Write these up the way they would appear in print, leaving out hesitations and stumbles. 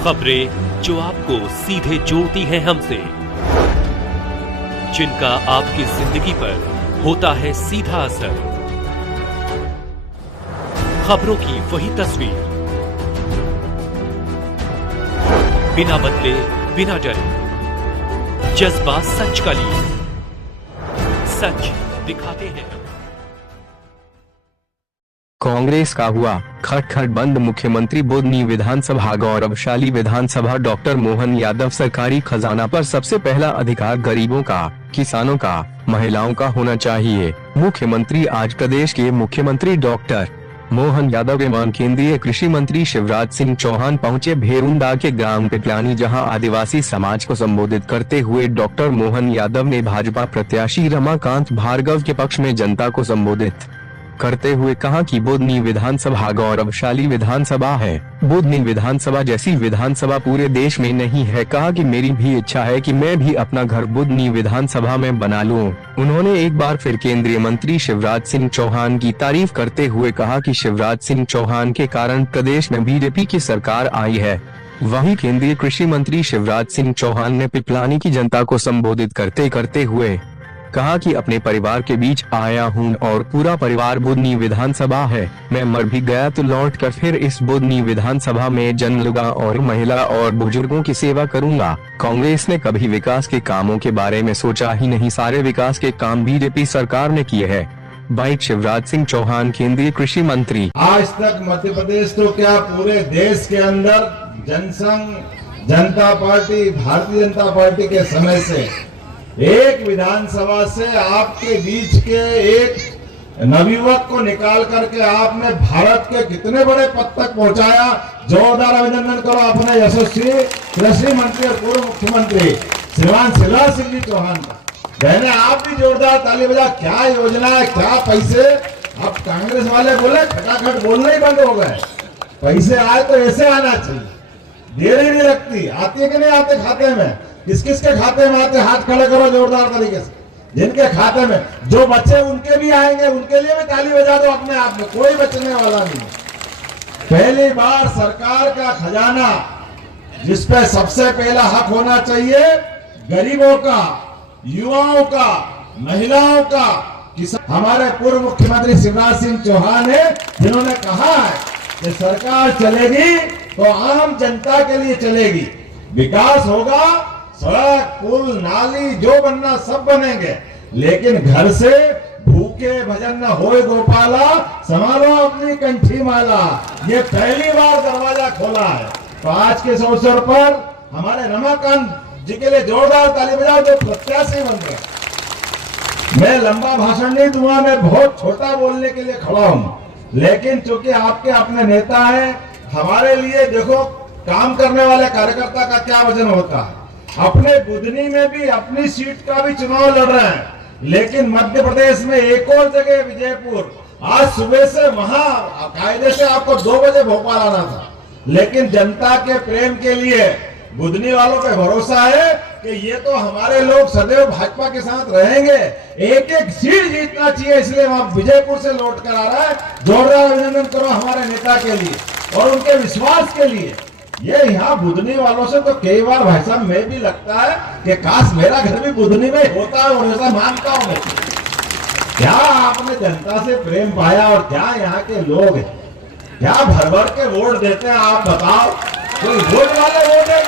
खबरें जो आपको सीधे जोड़ती हैं हमसे, जिनका आपकी जिंदगी पर होता है सीधा असर। खबरों की वही तस्वीर, बिना बदले बिना डरे, जज्बा सच का लिए, सच दिखाते हैं। कांग्रेस का हुआ खटखट बंद। मुख्यमंत्री बुधनी विधानसभा गौरवशाली विधानसभा डॉक्टर मोहन यादव सरकारी खजाना पर सबसे पहला अधिकार गरीबों का, किसानों का, महिलाओं का होना चाहिए। मुख्यमंत्री आज प्रदेश के मुख्यमंत्री डॉक्टर मोहन यादव एवं केंद्रीय कृषि मंत्री शिवराज सिंह चौहान पहुंचे भेरुंडा के ग्राम पिपलानी, जहां आदिवासी समाज को संबोधित करते हुए डॉक्टर मोहन यादव ने भाजपा प्रत्याशी रमाकांत भार्गव के पक्ष में जनता को संबोधित करते हुए कहा कि बुधनी विधानसभा गौरवशाली विधानसभा है। बुधनी विधानसभा जैसी विधानसभा पूरे देश में नहीं है। कहा कि मेरी भी इच्छा है कि मैं भी अपना घर बुधनी विधानसभा में बना लूं। उन्होंने एक बार फिर केंद्रीय मंत्री शिवराज सिंह चौहान की तारीफ करते हुए कहा कि शिवराज सिंह चौहान के कारण प्रदेश में बीजेपी की सरकार आई है। वहीं केंद्रीय कृषि मंत्री शिवराज सिंह चौहान ने पिपलानी की जनता को संबोधित करते हुए कहा कि अपने परिवार के बीच आया हूं और पूरा परिवार बुधनी विधानसभा है। मैं मर भी गया तो लौट कर फिर इस बुधनी विधानसभा में जन्म लूंगा और महिला और बुजुर्गों की सेवा करूंगा। कांग्रेस ने कभी विकास के कामों के बारे में सोचा ही नहीं। सारे विकास के काम बीजेपी सरकार ने किए हैं। बाइट शिवराज सिंह चौहान, केंद्रीय कृषि मंत्री। आज तक मध्य प्रदेश तो क्या पूरे देश के अंदर जनसंघ, जनता पार्टी, भारतीय जनता पार्टी के समय से एक विधानसभा से आपके बीच के एक नवयुवक को निकाल करके आपने भारत के कितने बड़े पद तक पहुंचाया। जोरदार अभिनंदन करो अपने यशस्वी कृषि मंत्री और पूर्व मुख्यमंत्री श्रीमान शिवराज सिंह जी चौहान का। बहने आप भी जोरदार ताली बजा। क्या योजना है, क्या पैसे। अब कांग्रेस वाले बोले खटाखट बोलना ही बंद हो गए। पैसे आए तो ऐसे आना चाहिए, देरी नहीं लगती। आती है कि नहीं आते खाते में? किस किस के खाते में आते? हाथ खड़े करो जोरदार तरीके से। जिनके खाते में जो बच्चे उनके भी आएंगे, उनके लिए भी ताली बजा दो अपने आप में। कोई बचने वाला नहीं। पहली बार सरकार का खजाना जिसपे सबसे पहला हक होना चाहिए गरीबों का, युवाओं का, महिलाओं का, किसान। हमारे पूर्व मुख्यमंत्री शिवराज सिंह चौहान है जिन्होंने कहा है कि सरकार चलेगी तो आम जनता के लिए चलेगी। विकास होगा, सड़क, पुल, नाली जो बनना सब बनेंगे, लेकिन घर से भूखे भजन न होए गोपाला, संभालो अपनी कंठी माला। ये पहली बार दरवाजा खोला है। तो आज के इस अवसर पर हमारे रमाकांत जी के लिए जोरदार ताली बजाओ जो प्रत्याशी बन गए। मैं लंबा भाषण नहीं दूंगा, मैं बहुत छोटा बोलने के लिए खड़ा हूं, लेकिन चूंकि आपके अपने नेता हैं, हमारे लिए देखो काम करने वाले कार्यकर्ता का क्या वजन होता है। अपने बुधनी में भी अपनी सीट का भी चुनाव लड़ रहे हैं, लेकिन मध्य प्रदेश में एक और जगह विजयपुर, आज सुबह से वहां कायदे से आपको 2 बजे भोपाल आना था, लेकिन जनता के प्रेम के लिए बुधनी वालों पे भरोसा है कि ये तो हमारे लोग सदैव भाजपा के साथ रहेंगे। एक एक सीट जीतना चाहिए, इसलिए वहां विजयपुर से लौट कर आ रहा है। जोरदार अभिनंदन करो हमारे नेता के लिए और उनके विश्वास के लिए। ये यहाँ बुधनी वालों से तो कई बार भाई साहब मैं भी लगता है कि काश मेरा घर भी बुधनी में होता है, और ऐसा मानता हूं मैं। क्या आपने जनता से प्रेम पाया और क्या यहाँ के लोग हैं, क्या भर भर के वोट देते हैं आप बताओ। कोई वोट वाले वोट है,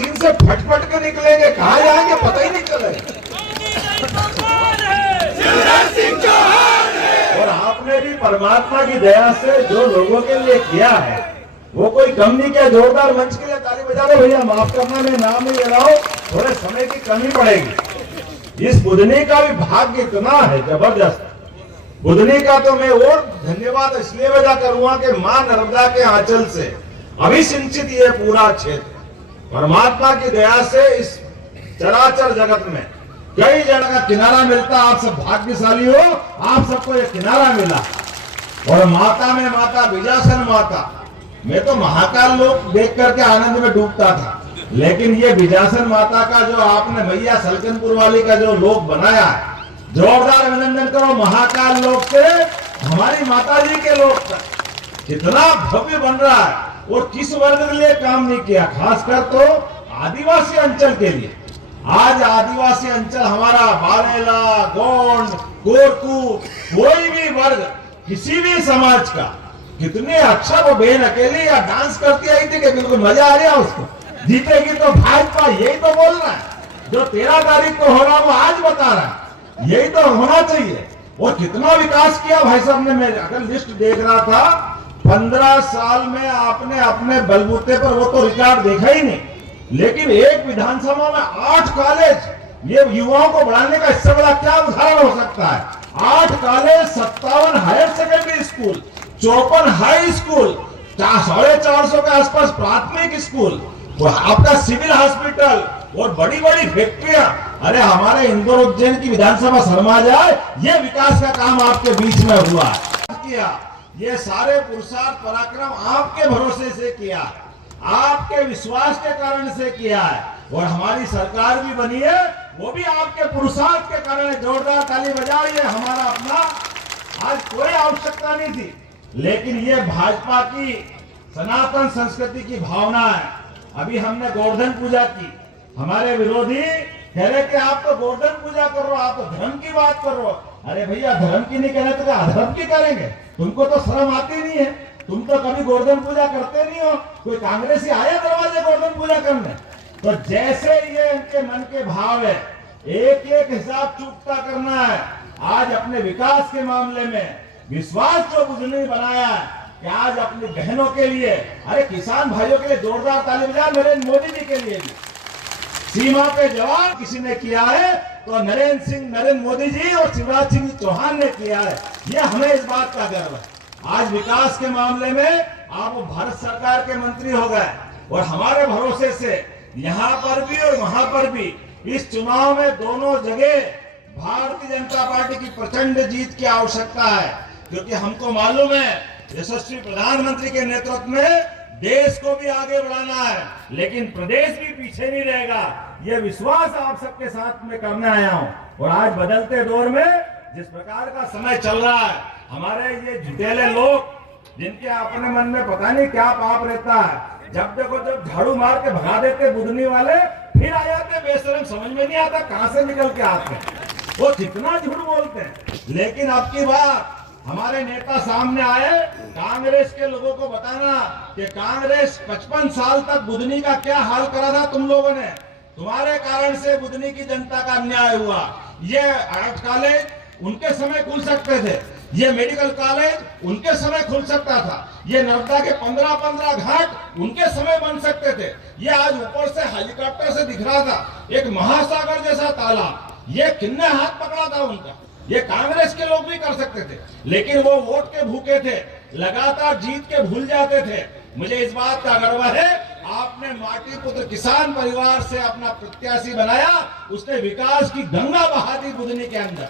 इनसे फटफट के निकलेंगे, कहाँ जाएंगे पता ही नहीं चलेगा। और आपने भी परमात्मा की दया से जो लोगों के लिए किया है वो कोई कम नहीं किया। जोरदार मंच के लिए ताली बजा दो भैया। माफ करना, मैं नाम नहीं ले रहा हूं, थोड़े समय की कमी पड़ेगी। इस बुधनी का भी भाग्य इतना है जबरदस्त। बुधनी का तो मैं और धन्यवाद इसलिए बजा करूंगा कि मां नर्मदा के आंचल से अभिसिंचित ये पूरा क्षेत्र परमात्मा की दया से इस चराचर जगत में कई जगह का किनारा मिलता। आप सब भाग्यशाली हो, आप सबको ये किनारा मिला। और माता में माता विजासन माता, मैं तो महाकाल लोक देख करके आनंद में डूबता था, लेकिन ये विजासन माता का जो आपने मैया सलकनपुर वाली का जो लोक बनाया है, जोरदार अभिनंदन करो। महाकाल लोक से हमारी माता जी के लोक तक कितना भव्य बन रहा है। और किस वर्ग के लिए काम नहीं किया, खासकर तो आदिवासी अंचल के लिए। आज आदिवासी अंचल हमारा बारेला, गोंड, गोरकू, कोई भी वर्ग, किसी भी समाज का, कितने अच्छा वो बहन अकेली या डांस करती आई थी कि बिल्कुल मजा आ गया उसको। जीतेगी तो भाजपा, यही तो बोल रहा है। जो 13 तारीख को हो रहा वो आज बता रहा है, यही तो होना चाहिए। और कितना विकास किया भाई साहब ने, मैं अगर लिस्ट देख रहा था 15 साल में आपने अपने बलबूते पर, वो तो रिकॉर्ड देखा ही नहीं, लेकिन एक विधानसभा में 8 कॉलेज, ये युवाओं को बढ़ाने का इससे बड़ा क्या उदाहरण हो सकता है। 8 college, 57 higher secondary school, 54 high school, 450 के आसपास प्राथमिक स्कूल, आपका सिविल हॉस्पिटल और बड़ी बड़ी फैक्ट्रियां। अरे हमारे इंदौर उज्जैन की विधानसभा शर्मा जाए, ये विकास का काम आपके बीच में हुआ किया। ये सारे पुरुषार्थ पराक्रम आपके भरोसे से किया, आपके विश्वास के कारण से किया है। और हमारी सरकार भी बनी है, वो भी आपके पुरुषार्थ के कारण है। जोरदार ताली बजाइए। हमारा अपना आज कोई आवश्यकता नहीं थी, लेकिन ये भाजपा की सनातन संस्कृति की भावना है। अभी हमने गोवर्धन पूजा की, हमारे विरोधी कह रहे कि आप तो गोवर्धन पूजा कर रहे हो, आप तो धर्म की बात कर रहे हो। अरे भैया, धर्म की नहीं करें तो क्या अधर्म की करेंगे? तुमको तो शर्म आती नहीं है, तुम तो कभी गोवर्धन पूजा करते नहीं हो। कोई कांग्रेसी आया दरवाजे गोवर्धन पूजा करने? तो जैसे ये इनके मन के भाव है, एक एक हिसाब चूकता करना है। आज अपने विकास के मामले में विश्वास जो बुझने बनाया है कि आज अपनी बहनों के लिए, अरे किसान भाइयों के लिए जोरदार ताली बजा। नरेंद्र मोदी जी के लिए भी सीमा पे जवान किसी ने किया है तो नरेंद्र मोदी जी और शिवराज सिंह चौहान ने किया है। ये हमें इस बात का गर्व है। आज विकास के मामले में आप भारत सरकार के मंत्री हो गए, और हमारे भरोसे से यहाँ पर भी और वहां पर भी इस चुनाव में दोनों जगह भारतीय जनता पार्टी की प्रचंड जीत की आवश्यकता है। क्योंकि हमको मालूम है यशस्वी प्रधानमंत्री के नेतृत्व में देश को भी आगे बढ़ाना है, लेकिन प्रदेश भी पीछे नहीं रहेगा। ये विश्वास आप सबके साथ में करने आया हूं। और आज बदलते दौर में जिस प्रकार का समय चल रहा है, हमारे ये झुटेले लोग जिनके अपने मन में पता नहीं क्या पाप रहता है, जब देखो जब झाड़ू मार के भगा देते बुधनी वाले, फिर आ जाते बेशरम, समझ में नहीं आता कहां से निकल के आते हैं, वो कितना झूठ बोलते हैं। लेकिन अब की बार हमारे नेता सामने आए, कांग्रेस के लोगों को बताना कि कांग्रेस 55 साल तक बुधनी का क्या हाल करा था तुम लोगों ने, तुम्हारे कारण से बुधनी की जनता का अन्याय हुआ। ये आर्ट कॉलेज उनके समय खुल सकते थे, ये मेडिकल कॉलेज उनके समय खुल सकता था, ये नर्मदा के 15-15 घाट उनके समय बन सकते थे। ये आज ऊपर से हेलीकॉप्टर से दिख रहा था एक महासागर जैसा तालाब, ये किन्ने हाथ पकड़ा था उनका। ये कांग्रेस के लोग भी कर सकते थे, लेकिन वो वोट के भूखे थे, लगातार जीत के भूल जाते थे। मुझे इस बात का गर्व है, आपने माटी पुत्र किसान परिवार से अपना प्रत्याशी बनाया, उसने विकास की गंगा बहा दी बुधनी के अंदर।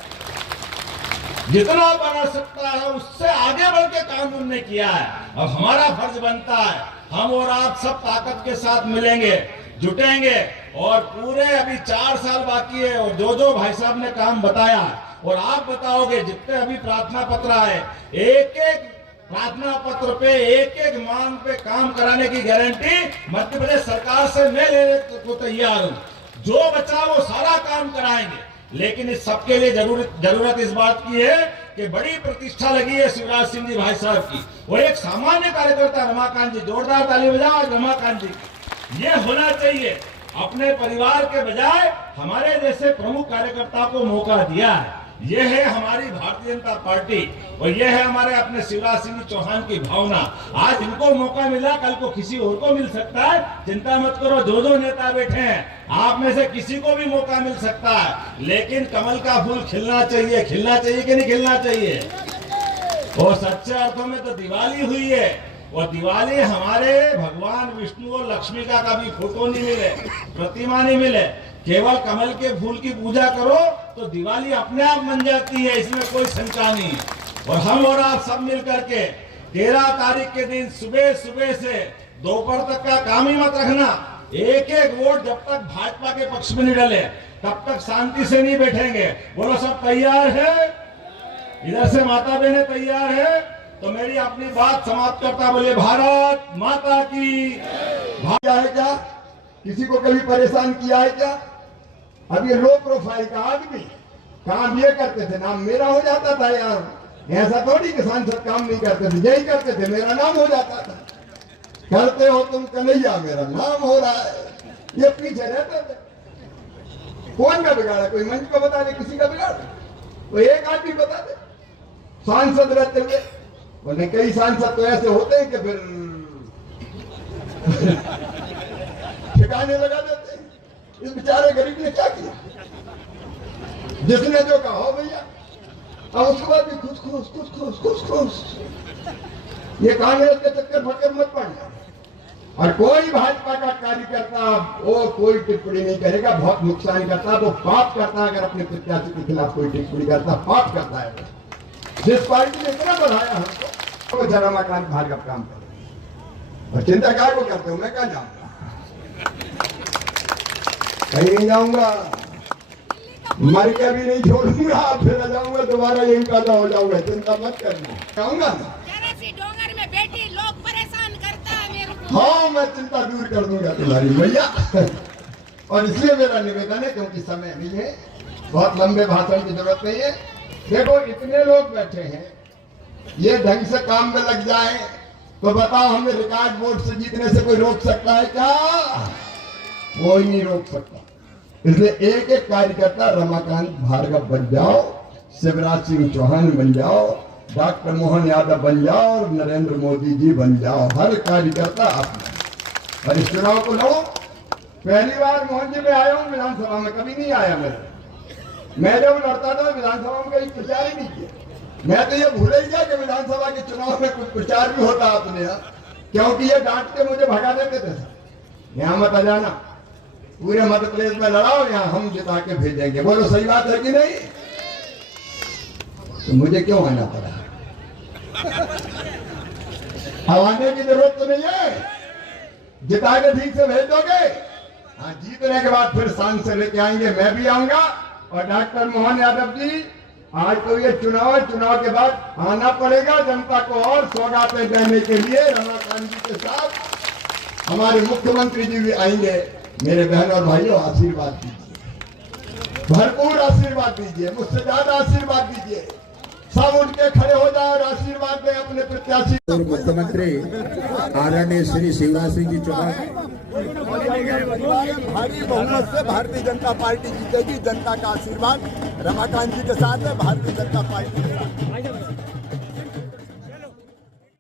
जितना बना सकता है उससे आगे बढ़ के काम उन्होंने किया है। अब हमारा फर्ज बनता है, हम और आप सब ताकत के साथ मिलेंगे, जुटेंगे, और पूरे अभी 4 साल बाकी है, और जो भाई साहब ने काम बताया, और आप बताओगे जितने अभी प्रार्थना पत्र आए, एक एक प्रार्थना पत्र पे, एक एक मांग पे काम कराने की गारंटी मध्य प्रदेश सरकार से मैं लेने को तैयार हूं। जो बचा वो सारा काम कराएंगे, लेकिन इस सबके लिए जरूरत इस बात की है कि बड़ी प्रतिष्ठा लगी है शिवराज सिंह जी भाई साहब की, और एक सामान्य कार्यकर्ता रमाकांत जी, जोरदार ताली बजाओ रमाकांत जी। ये होना चाहिए, अपने परिवार के बजाय हमारे जैसे प्रमुख कार्यकर्ता को मौका दिया है। ये है हमारी भारतीय जनता पार्टी, और ये है हमारे अपने शिवराज सिंह चौहान की भावना। आज इनको मौका मिला, कल को किसी और को मिल सकता है। चिंता मत करो, जो नेता बैठे हैं आप में से किसी को भी मौका मिल सकता है, लेकिन कमल का फूल खिलना चाहिए कि नहीं खिलना चाहिए। और सच्चे अर्थों में तो दिवाली हुई है, और दिवाली हमारे भगवान विष्णु और लक्ष्मी का कभी फोटो नहीं मिले, प्रतिमा नहीं मिले, केवल कमल के फूल की पूजा करो तो दिवाली अपने आप बन जाती है, इसमें कोई शंका नहीं। और हम और आप सब मिल करके 13 तारीख के दिन सुबह से दोपहर तक का काम ही मत रखना। एक एक वोट जब तक भाजपा के पक्ष में नहीं डले तब तक शांति से नहीं बैठेंगे। बोलो सब तैयार है? इधर से माता बहने तैयार है? तो मेरी अपनी बात समाप्त करता बोले भारत माता की। क्या है क्या? किसी को कभी परेशान किया है क्या? अब ये लो प्रोफाइल का आदमी काम ये करते थे, नाम मेरा हो जाता था यार। ऐसा थोड़ी कि सांसद काम नहीं करते थे, यही करते थे, मेरा नाम हो जाता था। करते हो तुम कन्हैया, मेरा नाम हो रहा है। ये पीछे रहते थे। कौन का बिगाड़ा? कोई मंच को बता दे किसी का बिगाड़ा, तो एक आदमी बता दे सांसद रहते हुए। बोले कई सांसद तो ऐसे होते हैं कि फिर ठिकाने लगा देते हैं। इस बेचारे गरीब ने क्या किया? जिसने जो कहा हो भैया, अब उसके बाद भी खुश। ये कांग्रेस के चक्कर फटकर मत पड़ना। और कोई भाजपा का कार्यकर्ता वो कोई टिप्पणी नहीं करेगा, बहुत नुकसान करता, तो पाप करता है। अगर अपने प्रत्याशी के खिलाफ कोई टिप्पणी करता, पाप करता है। जिस पार्टी ने इतना बढ़ाया हमको, वो रमाकांत भार्गव काम करे। और चिंता क्या को करते हो? मैं कहाँ जाऊंगा? कहीं नहीं जाऊंगा, मर के भी नहीं छोड़ूंगा, फिर जाऊंगा दोबारा यही पैदा हो जाऊंगा। चिंता मत करना, जाऊंगा ना। डोंगर में बैठी लोग परेशान करता है मेरे को। हाँ, मैं चिंता दूर कर दूंगा तुम्हारी भैया। और इसलिए मेरा निवेदन है, क्योंकि समय नहीं है, बहुत लंबे भाषण की जरूरत नहीं है। देखो इतने लोग बैठे हैं, ये ढंग से काम में लग जाए तो बताओ हमें रिकॉर्ड वोट से जीतने से कोई रोक सकता है क्या? कोई नहीं रोक सकता। इसलिए एक एक कार्यकर्ता रमाकांत भार्गव बन जाओ, शिवराज सिंह चौहान बन जाओ, डॉक्टर मोहन यादव बन जाओ और नरेंद्र मोदी जी बन जाओ। हर कार्यकर्ता अपना। और इस चुनाव को लड़ो। पहली बार मोहन जी में आया हूँ विधानसभा में, कभी नहीं आया मैं जब लड़ता था विधानसभा में कहीं प्रचार ही नहीं किया। मैं तो ये भूल ही गया कि विधानसभा के चुनाव में कुछ प्रचार भी होता अपने यहाँ, क्योंकि ये डांट के मुझे भगा देते थे। यहाँ मत आ जाना, पूरे मध्य प्रदेश में लड़ाओ, यहाँ हम जिता के भेजेंगे। बोलो सही बात है कि नहीं? तो मुझे क्यों आना पड़ा? अब आने की जरूरत तो नहीं है, जिता के ठीक से भेज दोगे। हाँ, जीतने के बाद फिर सांसद लेके आएंगे, मैं भी आऊंगा। और डॉक्टर मोहन यादव जी, आज तो ये चुनाव के बाद आना पड़ेगा जनता को और सौगातें देने के लिए। रमाकांत जी के साथ हमारे मुख्यमंत्री जी भी आएंगे। मेरे बहन और भाइयों, आशीर्वाद दीजिए, भरपूर आशीर्वाद दीजिए, मुझसे ज्यादा आशीर्वाद दीजिए। सब उठ के खड़े हो जाओ और आशीर्वाद दें अपने प्रत्याशी। और मुख्यमंत्री आदरणीय श्री शिवराज सिंह जी चौहान भारी बहुमत से भारतीय जनता पार्टी जीतेगी। जनता का आशीर्वाद रमाकांत जी के साथ है, भारतीय जनता पार्टी के साथ।